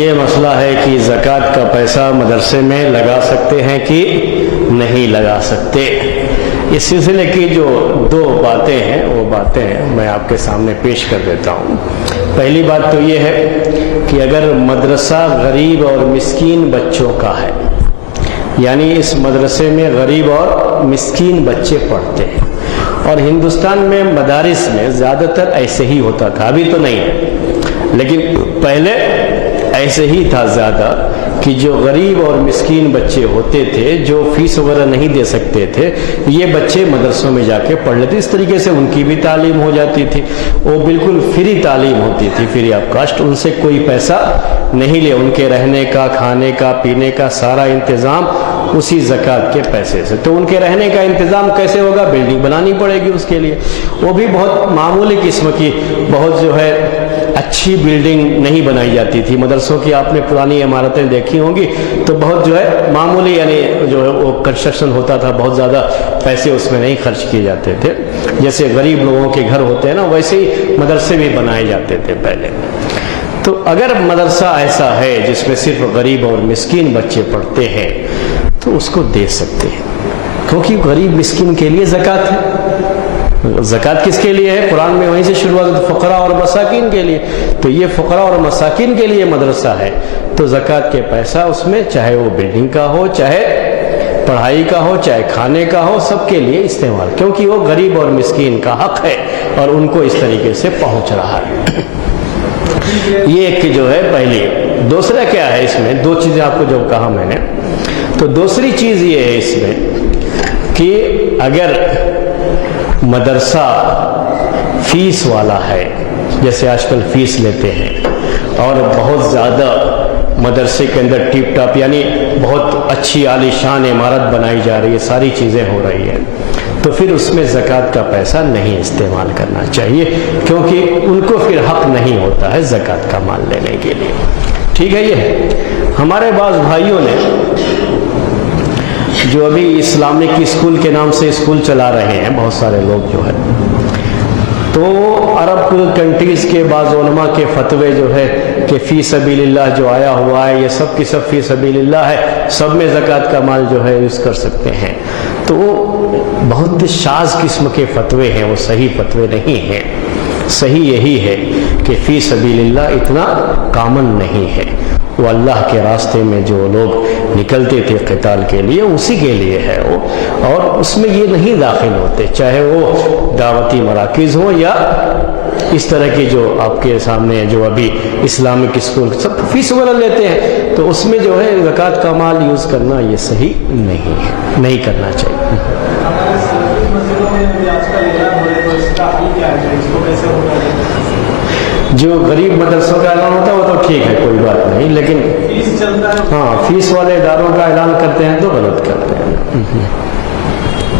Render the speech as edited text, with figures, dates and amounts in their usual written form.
یہ مسئلہ ہے کہ زکوٰۃ کا پیسہ مدرسے میں لگا سکتے ہیں کہ نہیں لگا سکتے. اس سلسلے کی جو دو باتیں ہیں وہ باتیں میں آپ کے سامنے پیش کر دیتا ہوں. پہلی بات تو یہ ہے کہ اگر مدرسہ غریب اور مسکین بچوں کا ہے، یعنی اس مدرسے میں غریب اور مسکین بچے پڑھتے ہیں، اور ہندوستان میں مدارس میں زیادہ تر ایسے ہی ہوتا تھا، ابھی تو نہیں ہے لیکن پہلے ایسے ہی تھا زیادہ، کہ جو غریب اور مسکین بچے ہوتے تھے جو فیس وغیرہ نہیں دے سکتے تھے، یہ بچے مدرسوں میں جا کے پڑھ لیتے. اس طریقے سے ان کی بھی تعلیم ہو جاتی تھی، وہ بالکل فری تعلیم ہوتی تھی، فری آف کاسٹ. ان سے کوئی پیسہ نہیں لے، ان کے رہنے کا، کھانے کا، پینے کا سارا انتظام اسی زکوٰۃ کے پیسے سے. تو ان کے رہنے کا انتظام کیسے ہوگا؟ بلڈنگ بنانی پڑے گی اس کے لیے، وہ بھی بہت معمولی قسم کی، بہت جو ہے اچھی بلڈنگ نہیں بنائی جاتی تھی. مدرسوں کی آپ نے پرانی عمارتیں دیکھی ہوں گی تو بہت جو ہے معمولی، یعنی جو ہے وہ کنسٹرکشن ہوتا تھا، بہت زیادہ پیسے اس میں نہیں خرچ کیے جاتے تھے. جیسے غریب لوگوں کے گھر ہوتے ہیں نا، ویسے ہی مدرسے بھی بنائے جاتے تھے پہلے. تو اگر مدرسہ ایسا ہے جس میں صرف غریب اور مسکین بچے پڑھتے ہیں تو اس کو دے سکتے ہیں، کیونکہ غریب مسکین کے لیے زکوٰۃ ہے. زکوٰۃ کس کے لیے ہے؟ قرآن میں وہیں سے شروعات، فقراء اور مساکین کے لیے. تو یہ فقراء اور مساکین کے لیے مدرسہ ہے، تو زکوٰۃ کے پیسہ اس میں، چاہے وہ بلڈنگ کا ہو، چاہے پڑھائی کا ہو، چاہے کھانے کا ہو، سب کے لیے استعمال، کیونکہ وہ غریب اور مسکین کا حق ہے اور ان کو اس طریقے سے پہنچ رہا ہے. یہ ایک جو ہے پہلی. دوسرا کیا ہے اس میں؟ دو چیزیں آپ کو جو کہا میں نے، تو دوسری چیز یہ ہے اس میں کہ اگر مدرسہ فیس والا ہے، جیسے آج کل فیس لیتے ہیں، اور بہت زیادہ مدرسے کے اندر ٹیپ ٹاپ، یعنی بہت اچھی عالی شان عمارت بنائی جا رہی ہے، ساری چیزیں ہو رہی ہیں، تو پھر اس میں زکوٰۃ کا پیسہ نہیں استعمال کرنا چاہیے، کیونکہ ان کو پھر حق نہیں ہوتا ہے زکوٰۃ کا مال لینے کے لیے. ٹھیک ہے. یہ ہمارے بعض بھائیوں نے جو ابھی اسلامک اسکول کے نام سے اسکول چلا رہے ہیں، بہت سارے لوگ جو ہے، تو عرب کنٹریز کے بعض علماء کے فتوے جو ہے کہ فی سبیل اللہ جو آیا ہوا ہے، یہ سب کی سب فی سبیل اللہ ہے، سب میں زکوٰۃ کا مال جو ہے یوز کر سکتے ہیں. تو وہ بہت شاذ قسم کے فتوے ہیں، وہ صحیح فتوے نہیں ہیں. صحیح یہی ہے کہ فی سبیل اللہ اتنا کامن نہیں ہے. وہ اللہ کے راستے میں جو لوگ نکلتے تھے قتال کے لیے، اسی کے لیے ہے وہ، اور اس میں یہ نہیں داخل ہوتے، چاہے وہ دعوتی مراکز ہوں یا اس طرح کی جو آپ کے سامنے جو ابھی اسلامک اسکول سب فیس وغیرہ لیتے ہیں، تو اس میں جو ہے زکوٰۃ کا مال یوز کرنا یہ صحیح نہیں ہے، نہیں کرنا چاہیے. جو غریب مدرسوں کا اعلان ہوتا ہے وہ تو ٹھیک ہے، کوئی بات نہیں، لیکن ہاں فیس والے اداروں کا اعلان کرتے ہیں تو غلط کرتے ہیں.